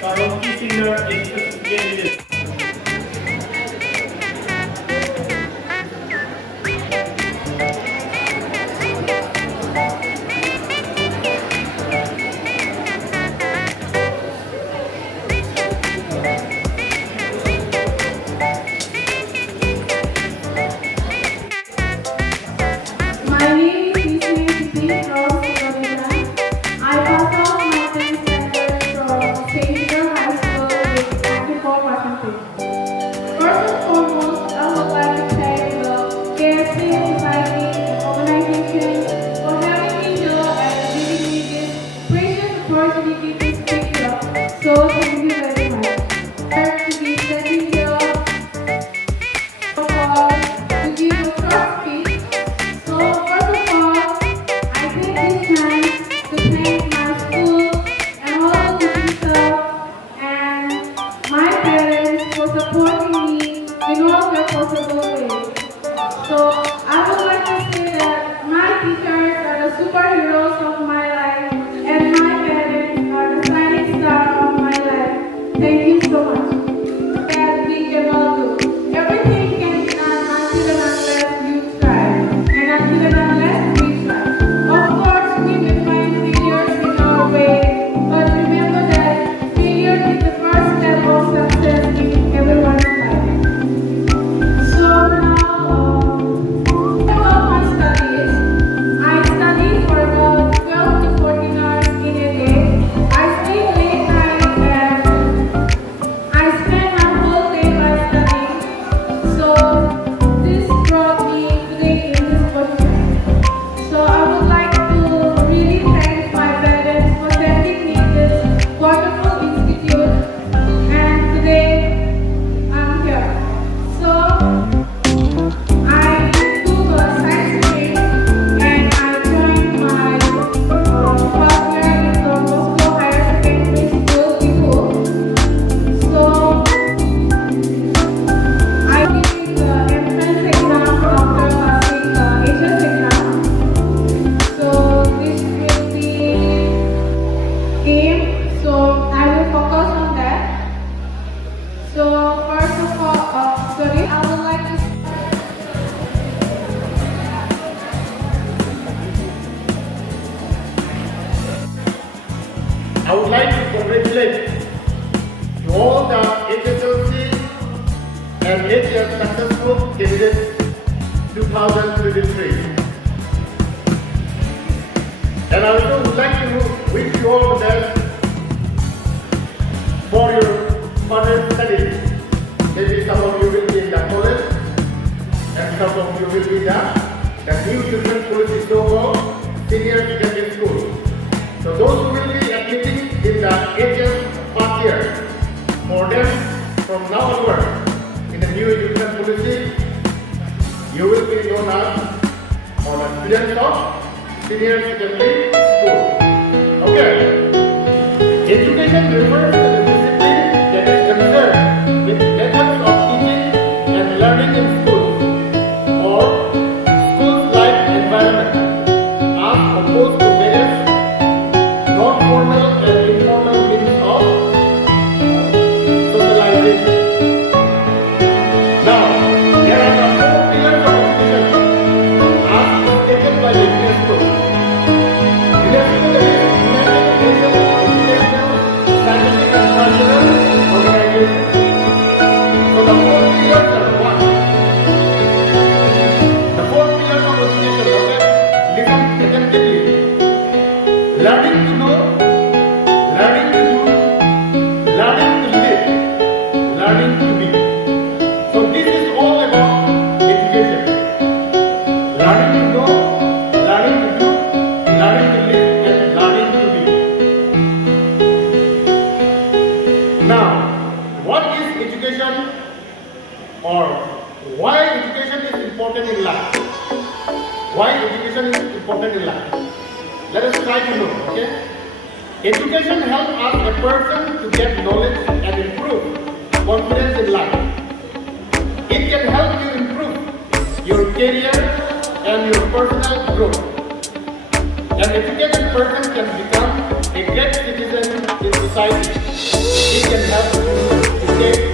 karaoke singer is My name is Bishnu from I passed out my 10th standard from St. High School with 94%. First and foremost, I would like to thank the KSA organization for having me here and giving me this precious opportunity to speak here. So thank you very much. To be standing here to give a short speech. So first of all, I take this time to thank my school and all the teachers and my parents for supporting me in all their possible ways. So I would like to say that my teachers are the superheroes of my life and my parents are the shining star of my life. Thank you so much. That we can all do. Everything can be done until and unless you try. And until and unless we try. Of course, we may find failures in our way, but remember that failure is the first step of success in everyone's life. So now, about my studies, I study for about 12 to 14 hours in a day. I stay late night and I spend my whole day by studying. So this brought me today in this position. So I would like to really thank my parents for sending me this wonderful institute. And today I'm here. So I do a science stream and I joined my partner in the Moscow Higher Secondary School before. So I did the entrance exam after passing the HS exam. So this will be game. So I will focus on that. So first of all, I would like to. I would like to congratulate to all the HSLC and HS successful candidates 2023. And I also would like to wish you all the best for your further studies. Maybe some of you will be in the college and some of you will be the new children's policy so-called senior secondary school. So those who will be admitting in the HS first year, for them from now onward in the new education policy, you will be known as students of senior secondary school. Okay. Education refers to the discipline that is concerned with methods of teaching and learning in schools or school-like environment as opposed to various non-formal and informal means of socialization. Now, there are the 4 pillars of education as stated by the UNESCO. UNESCO is United Nations Educational, Scientific and Cultural Organization. So the 4 pillars are what? The 4 pillars of education, okay? Listen attentively. Learning to know, learning to do, learning to live, learning to be. So this is all about education. Learning to know, learning to do, learning to live, and learning to be. Now, what is education, or why education is important in life? Why education is important in life? Let us try to know, okay? Education helps us a person to get knowledge and improve confidence in life. It can help you improve your career and your personal growth. An educated person can become a great citizen in society. He can help you to get